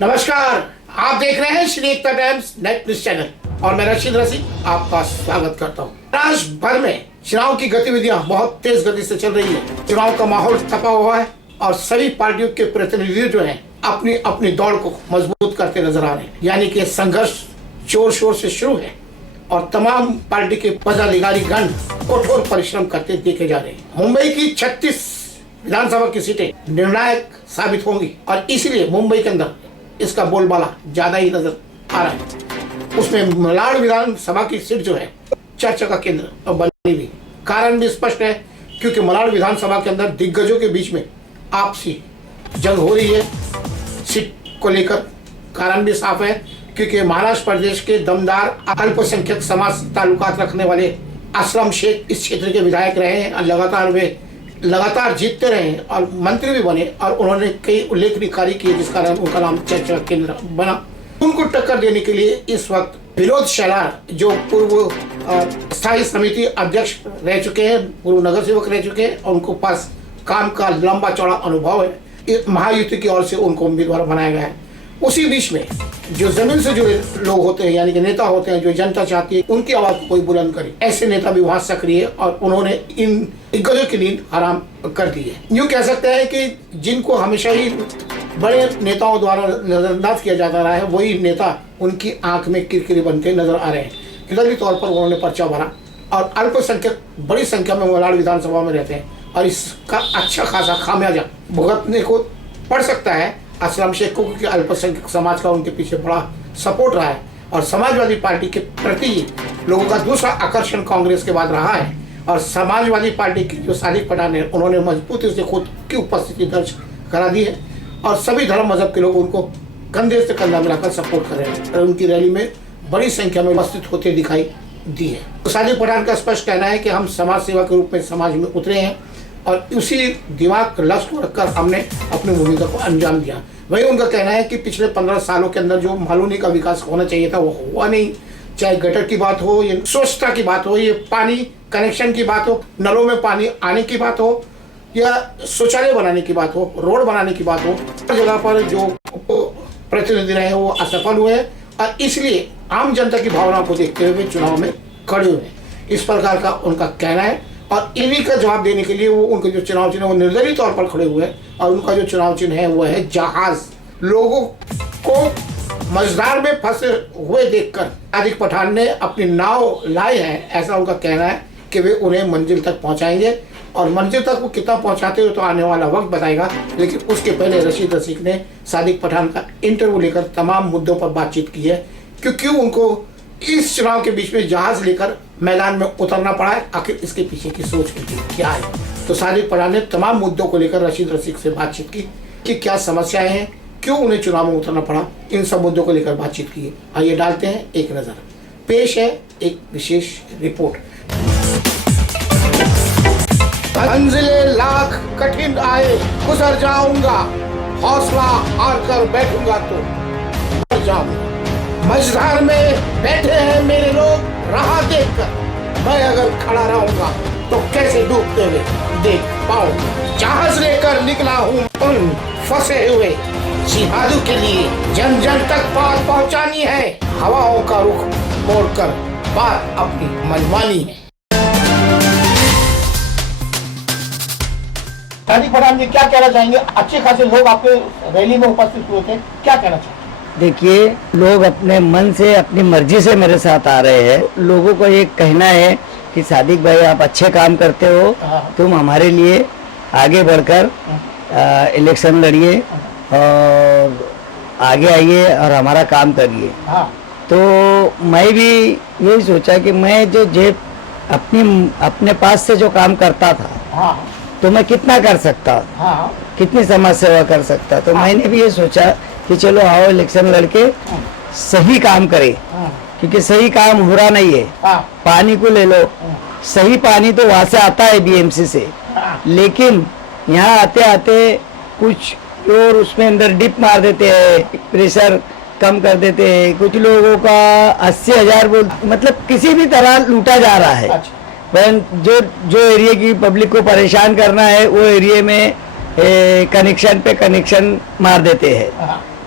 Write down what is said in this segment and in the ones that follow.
नमस्कार, आप देख रहे हैं श्री एकता टाइम्स नेट न्यूज चैनल और मैं रशीद रशीद आपका स्वागत करता हूं। राष्ट्र भर में चुनाव की गतिविधियां बहुत तेज गति से चल रही है। चुनाव का माहौल तपा हुआ है और सभी पार्टियों के प्रतिनिधि जो हैं अपनी अपनी दौड़ को मजबूत करते नजर आ रहे हैं। यानी कि संघर्ष जोर शोर से शुरू है और तमाम पार्टी के पदाधिकारी गण कठोर परिश्रम करते देखे जा रहे हैं। मुंबई की 36 विधानसभा की सीटें निर्णायक साबित होंगी और इसलिए मुंबई के अंदर इसका बोलबाला ज्यादा ही नजर आ रहा है। उसमें मलाड विधानसभा की सीट जो है चर्चा का केंद्र बनी हुई। कारण भी स्पष्ट है क्योंकि मलाड विधानसभा के अंदर दिग्गजों के बीच में आपसी जंग हो रही है सीट को लेकर। कारण भी साफ है क्योंकि महाराष्ट्र प्रदेश के दमदार अल्पसंख्यक समाज ताल्लुकात रखने वाले असलम शेख इस क्षेत्र के विधायक रहे हैं और लगातार जीतते रहे और मंत्री भी बने और उन्होंने कई उल्लेखनीय कार्य किए जिस कारण उनका नाम चर्चा केंद्र बना। उनको टक्कर देने के लिए इस वक्त विनोद शेलार जो पूर्व स्थायी समिति अध्यक्ष रह चुके हैं, पूर्व नगर सेवक रह चुके हैं और उनको पास काम का लंबा चौड़ा अनुभव है, महायुति की ओर से उनको उम्मीदवार बनाया गया है। उसी बीच में जो जमीन से जुड़े लोग होते हैं यानी कि नेता होते हैं, जो जनता चाहती है उनकी आवाज को कोई बुलंद करे, ऐसे नेता भी वहां सक्रिय है और उन्होंने इन दिग्गजों की नींद हराम कर दी है। यूँ कह सकते हैं कि जिनको हमेशा ही बड़े नेताओं द्वारा नजरअंदाज किया जाता रहा है वही नेता उनकी आंख में किरकिरी बनते नजर आ रहे हैं। किसी तौर पर उन्होंने पर्चा भरा और अल्पसंख्यक बड़ी संख्या में मलाड विधानसभा में रहते हैं और इसका अच्छा खासा खामियाजा भुगतने को पड़ सकता है असलम शेख को, क्योंकि अल्पसंख्यक समाज का उनके पीछे बड़ा सपोर्ट रहा है और समाजवादी पार्टी के प्रति लोगों का दूसरा आकर्षण कांग्रेस के बाद रहा है। और समाजवादी पार्टी की जो सादिक पठान है उन्होंने मजबूती से खुद की उपस्थिति दर्ज करा दी है और सभी धर्म मजहब के लोग उनको कंधे से कंधा मिलाकर सपोर्ट कर रहे हैं और उनकी रैली में बड़ी संख्या में उपस्थित होते दिखाई दी है। तो सादिक पठान का स्पष्ट कहना है कि हम समाज सेवा के रूप में समाज में उतरे हैं और उसी दिमाग लक्ष्य को रखकर हमने अपनी भूमिका को अंजाम दिया। वही उनका कहना है कि पिछले 15 सालों के अंदर जो मालूनी का विकास होना चाहिए था वो हुआ नहीं, चाहे गटर की बात हो, ये स्वच्छता की बात हो, ये पानी कनेक्शन की बात हो, नलों में पानी आने की बात हो या शौचालय बनाने की बात हो, रोड बनाने की बात हो, हर जगह पर जो प्रतिनिधि रहे वो असफल हुए और इसलिए आम जनता की भावनाओं को देखते हुए चुनाव में खड़े हुए। इस प्रकार का उनका कहना है और इन्हीं का जवाब देने के लिए वो उनके जो चुनाव चिन्ह है वो निर्दलीय तौर पर खड़े हुए हैं और उनका जो चुनाव चिन्ह है वो है जहाज। लोगों को मझधार में फंसे हुए देखकर सादिक पठान ने अपनी नाव लाई है, ऐसा उनका कहना है कि वे उन्हें मंजिल तक पहुंचाएंगे और मंजिल तक वो कितना पहुंचाते हुए तो आने वाला वक्त बताएगा। लेकिन उसके पहले रशीद रशीद ने सादिक पठान का इंटरव्यू लेकर तमाम मुद्दों पर बातचीत की है क्योंकि उनको इस चुनाव के बीच में जहाज लेकर मैदान में उतरना पड़ा है। आखिर इसके पीछे की सोच क्या है? तो सादिक पठान ने तमाम मुद्दों को लेकर रशीद रशीद से बातचीत की कि क्या समस्याएं हैं, क्यों उन्हें चुनाव में उतरना पड़ा, इन सब मुद्दों को लेकर बातचीत की। आइए डालते हैं एक नजर। पेश है एक विशेष रिपोर्ट। मंजिले लाख कठिन आए गुजर जाऊंगा, हौसला हार कर बैठूंगा तो मर जाऊंगा। मझधार में बैठे हैं मेरे लोग राह देखकर, मैं अगर खड़ा रहूंगा तो कैसे डूबते हुए देख पाऊंगा। जहाज लेकर निकला हूँ उन फंसे हुए जिहादों के लिए, जन जन तक बात पहुंचानी है, हवाओं का रुख मोड़कर बात अपनी मनमानी है। सादिक पठान जी क्या कहना चाहेंगे? अच्छे खासे लोग आपके रैली में उपस्थित हुए थे, क्या कहना चाहेंगे? देखिए, लोग अपने मन से अपनी मर्जी से मेरे साथ आ रहे हैं। लोगों को ये कहना है कि सादिक भाई आप अच्छे काम करते हो, तुम हमारे लिए आगे बढ़कर इलेक्शन लड़िए और आगे आइए और हमारा काम करिए। तो मैं भी यही सोचा कि मैं जो अपने पास से जो काम करता था तो मैं कितना कर सकता, कितनी समाज सेवा कर सकता। तो मैंने भी ये सोचा कि चलो आओ इलेक्शन लड़के सही काम करे, क्योंकि सही काम हो रहा नहीं है। पानी को ले लो, सही पानी तो वहां से आता है बीएमसी से, लेकिन यहाँ आते आते कुछ और उसमें अंदर डिप मार देते हैं, प्रेशर कम कर देते हैं। कुछ लोगों का 80,000 मतलब किसी भी तरह लूटा जा रहा है। जो एरिया की पब्लिक को परेशान करना है वो एरिया में कनेक्शन पे कनेक्शन मार देते हैं।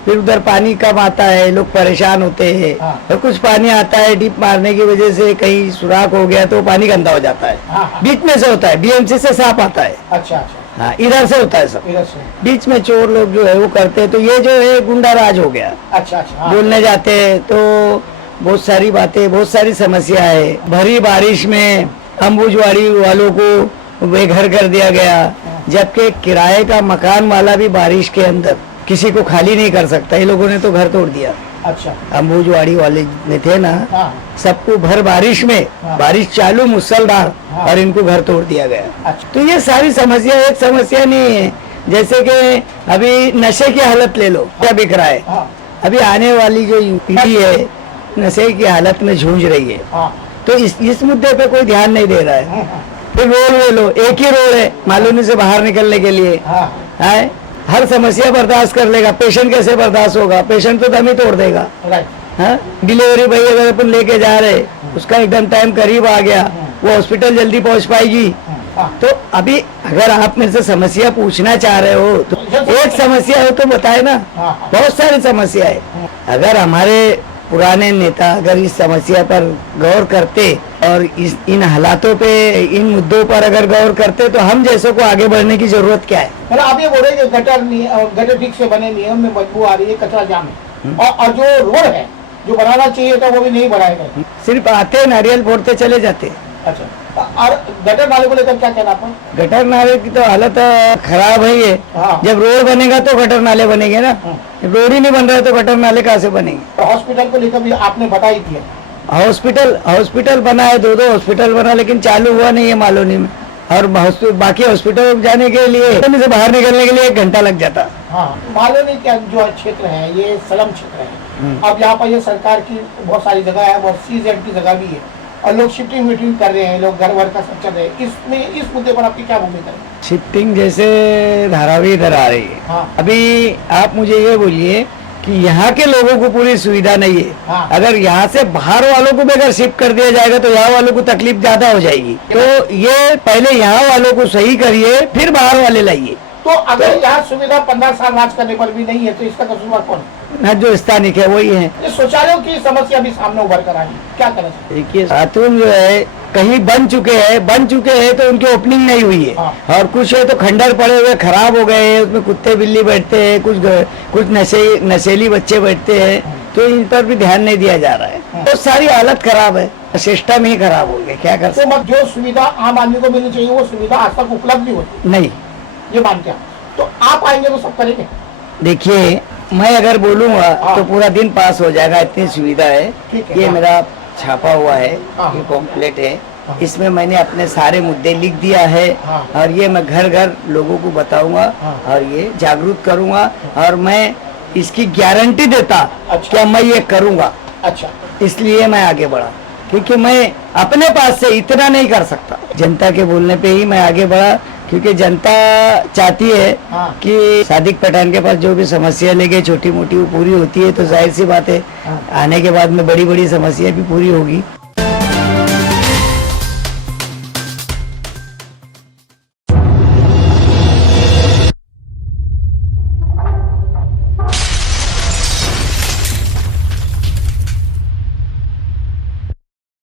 फिर उधर पानी कम आता है, लोग परेशान होते हैं। हाँ। और कुछ पानी आता है डीप मारने की वजह से कहीं सुराख हो गया तो पानी गंदा हो जाता है। हाँ। बीच में से होता है, बीएमसी से साफ आता है। अच्छा अच्छा, हाँ, इधर से होता है सब, इधर से। बीच में चोर लोग जो है वो करते हैं। तो ये जो है गुंडा राज हो गया। अच्छा अच्छा, हाँ। बोलने जाते हैं तो बहुत सारी बातें, बहुत सारी समस्या है। भरी बारिश में अंबुजवाड़ी वालों को बेघर कर दिया गया, जबकि किराए का मकान वाला भी बारिश के अंदर किसी को खाली नहीं कर सकता। ये लोगों ने तो घर तोड़ दिया। अच्छा, अंबुजवाड़ी वाले जितने थे ना, हाँ। सबको भर बारिश में, हाँ। बारिश चालू मूसलाधार, हाँ। और इनको घर तोड़ दिया गया। अच्छा। तो ये सारी समस्या एक समस्या नहीं है। जैसे कि अभी नशे की हालत ले लो, क्या बिक रहा है। हाँ अभी आने वाली जो पीढ़ी है नशे की हालत में जूझ रही है। हाँ तो इस मुद्दे पे कोई ध्यान नहीं दे रहा है। हाँ फिर रोड ले लो, एक ही रोड है मालूनी से बाहर निकलने के लिए। हाँ, है, हर समस्या बर्दाश्त कर लेगा, पेशेंट कैसे बर्दाश्त होगा? पेशेंट तो दम ही तोड़ देगा। राइट। हाँ, डिलीवरी भाई अगर अपन लेके जा रहे, उसका एकदम टाइम करीब आ गया, वो हॉस्पिटल जल्दी पहुंच पाएगी। हाँ। तो अभी अगर आप मेरे से समस्या पूछना चाह रहे हो तो एक समस्या हो तो बताए ना। हाँ। बहुत सारी समस्या है। अगर हमारे पुराने नेता अगर इस समस्या पर गौर करते और इन हालातों पे, इन मुद्दों पर अगर गौर करते तो हम जैसों को आगे बढ़ने की जरूरत क्या है? मतलब आप ये बोल रहे हैं कि गटर ठीक से बने नियम में बदबू आ रही है, कचरा जाम है, और जो रोड है जो बनाना चाहिए था वो भी नहीं बनाए गए। सिर्फ आते नारियल फोड़ते चले जाते। अच्छा, और गटर नाले को लेकर क्या कहना आपका? गटर नाले की तो हालत खराब है ये। हाँ। जब रोड बनेगा तो गटर नाले बनेंगे ना। जब रोड ही नहीं बन रहा है तो गटर नाले कहाँ से बनेंगे? हॉस्पिटल को लेकर भी आपने बता ही दिया। हॉस्पिटल बना है, दो हॉस्पिटल बना, लेकिन चालू हुआ नहीं है मालूनी में। और बाकी हॉस्पिटल जाने के लिए से बाहर निकलने के लिए 1 घंटा लग जाता। हाँ, मालूनी क्या जो क्षेत्र है ये स्लम क्षेत्र है। अब यहाँ पर ये सरकार की बहुत सारी जगह है, बहुत सीजेड की जगह भी है, और लोग शिफ्टिंग मीटिंग कर रहे हैं, लोग घर वर का सब चल रहे हैं। इसमें इस मुद्दे पर आपकी क्या भूमिका है? शिफ्टिंग जैसे धारावी इधर आ रही है। हाँ। अभी आप मुझे ये बोलिए कि यहाँ के लोगों को पूरी सुविधा नहीं है। हाँ। अगर यहाँ से बाहर वालों को भी अगर शिफ्ट कर दिया जाएगा तो यहाँ वालों को तकलीफ ज्यादा हो जाएगी। तो ये पहले यहाँ वालों को सही करिए, फिर बाहर वाले लाइए। तो अगर यहाँ सुविधा 15 साल राज करने पर भी नहीं है तो इसका कसूरवार कौन है? ना, जो स्थानिक है वही है। ये शौचालयों की समस्या भी सामने उभर कर आई, क्या करना चाहिए? देखिए, बाथरूम जो है कहीं बन चुके हैं तो उनकी ओपनिंग नहीं हुई है। हाँ। और कुछ है तो खंडर पड़े हुए खराब हो गए हैं, उसमें कुत्ते बिल्ली बैठते हैं, कुछ नशेली बच्चे बैठते हैं, तो इन पर भी ध्यान नहीं दिया जा रहा है। तो सारी हालत खराब है, सिस्टम ही खराब हो गया, क्या कर सकते? तो जो सुविधा आम आदमी को मिलनी चाहिए वो सुविधा आज तक उपलब्ध नहीं होती, नहीं। ये मानते हैं। तो आप आएंगे तो सब करेंगे? देखिए, मैं अगर बोलूंगा तो पूरा दिन पास हो जाएगा, इतनी सुविधा है। ठीक है। ये मेरा छापा हुआ है, हाँ। ये पॉम्पलेट है, इसमें मैंने अपने सारे मुद्दे लिख दिया है। हाँ। और ये मैं घर घर लोगों को बताऊंगा हाँ। और ये जागरूक करूंगा, और मैं इसकी गारंटी देता अच्छा। कि मैं ये करूंगा। अच्छा, इसलिए मैं आगे बढ़ा, क्योंकि मैं अपने पास से इतना नहीं कर सकता। जनता के बोलने पे ही मैं आगे बढ़ा, क्योंकि जनता चाहती है हाँ। कि सादिक पठान के पास जो भी समस्या लेके छोटी मोटी वो पूरी होती है, तो जाहिर सी बात है हाँ। आने के बाद में बड़ी बड़ी समस्या भी पूरी होगी।